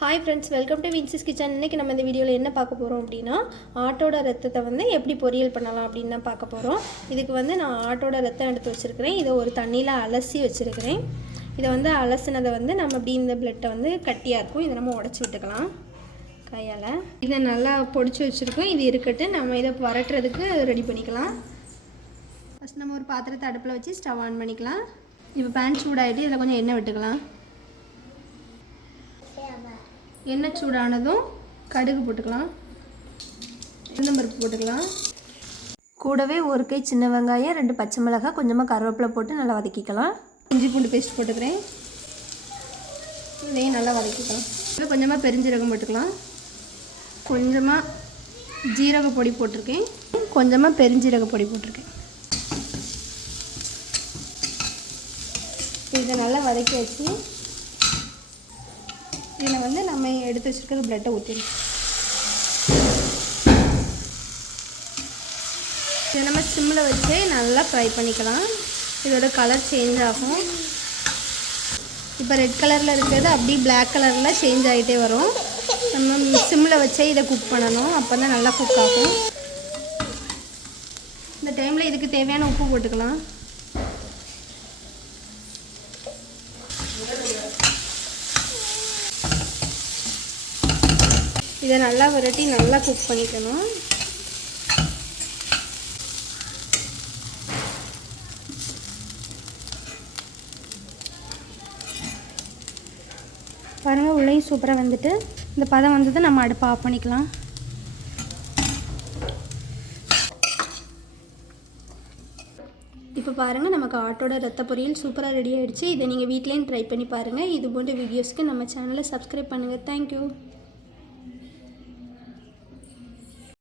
Hi friends, welcome to Vincy's kitchen. இன்றைக்கி நம்ம இந்த வீடியோவில் என்ன பார்க்க போகிறோம் அப்படின்னா, ஆட்டோட ரத்தத்தை வந்து எப்படி பொரியல் பண்ணலாம் அப்படின்னு தான் பார்க்க போகிறோம். இதுக்கு வந்து நான் ஆட்டோட ரத்தம் எடுத்து வச்சுருக்கிறேன். இதை ஒரு தண்ணியில் அலசி வச்சுருக்கிறேன். இதை வந்து அலசினதை வந்து நம்ம அப்படி இந்த பிளட்டை வந்து கட்டியாக இருக்கும், இதை நம்ம உடச்சி விட்டுக்கலாம் கையால். இதை நல்லா பொடிச்சு வச்சுருக்கோம். இது இருக்கட்டும், நம்ம இதை வரட்டுறதுக்கு ரெடி பண்ணிக்கலாம். ஃபஸ்ட் நம்ம ஒரு பாத்திரத்தை அடுப்பில் வச்சு ஸ்டவ் ஆன் பண்ணிக்கலாம். இப்போ பேன் சூடாகிட்டு இதில் கொஞ்சம் எண்ணெய் விட்டுக்கலாம். எண்ணெய் சூடானதும் கடுகு போட்டுக்கலாம், உளுந்தம்பருப்பு போட்டுக்கலாம். கூடவே ஒரு கை சின்ன வெங்காயம், 2 பச்சை மிளகாய், கொஞ்சமாக கருவேப்பிலை போட்டு நல்லா வதக்கிக்கலாம். இஞ்சி பூண்டு பேஸ்ட் போட்டுக்கிறேன், இதையும் நல்லா வதக்கிக்கலாம். இதில் கொஞ்சமாக பெருஞ்சீரகம் போட்டுக்கலாம், கொஞ்சமாக ஜீரக பொடி போட்டிருக்கேன், கொஞ்சமாக பெருஞ்சீரக பொடி போட்டிருக்கேன். இதை நல்லா வதக்கி வச்சு இதில் வந்து நம்ம எடுத்து வச்சுருக்கிற பிளட்டை ஊற்றிடலாம். இதை நம்ம சிம்மில் வச்சு நல்லா ஃப்ரை பண்ணிக்கலாம். இதோட கலர் சேஞ்ச் ஆகும். இப்போ ரெட் கலரில் இருக்கிறது அப்படியே பிளாக் கலரில் சேஞ்ச் ஆகிட்டே வரும். நம்ம சிம்மில் வச்சே இதை குக் பண்ணணும், அப்போ தான் நல்லா குக் ஆகும். இந்த டைமில் இதுக்கு தேவையான உப்பு போட்டுக்கலாம். இதை நல்லா விரட்டி நல்லா குக் பண்ணிக்கணும். பாருங்கள், உள்ளேயும் சூப்பராக வந்துட்டு இந்த பதம் வந்தது நம்ம அடுப்பை ஆஃப் பண்ணிக்கலாம். இப்போ பாருங்கள், நமக்கு ஆட்டோட ரத்த பொரியல் சூப்பராக ரெடி ஆகிடுச்சு. இதை நீங்கள் வீட்லேயும் ட்ரை பண்ணி பாருங்கள். இது போன்ற வீடியோஸ்க்கு நம்ம சேனலை சப்ஸ்கிரைப் பண்ணுங்கள். தேங்க்யூ.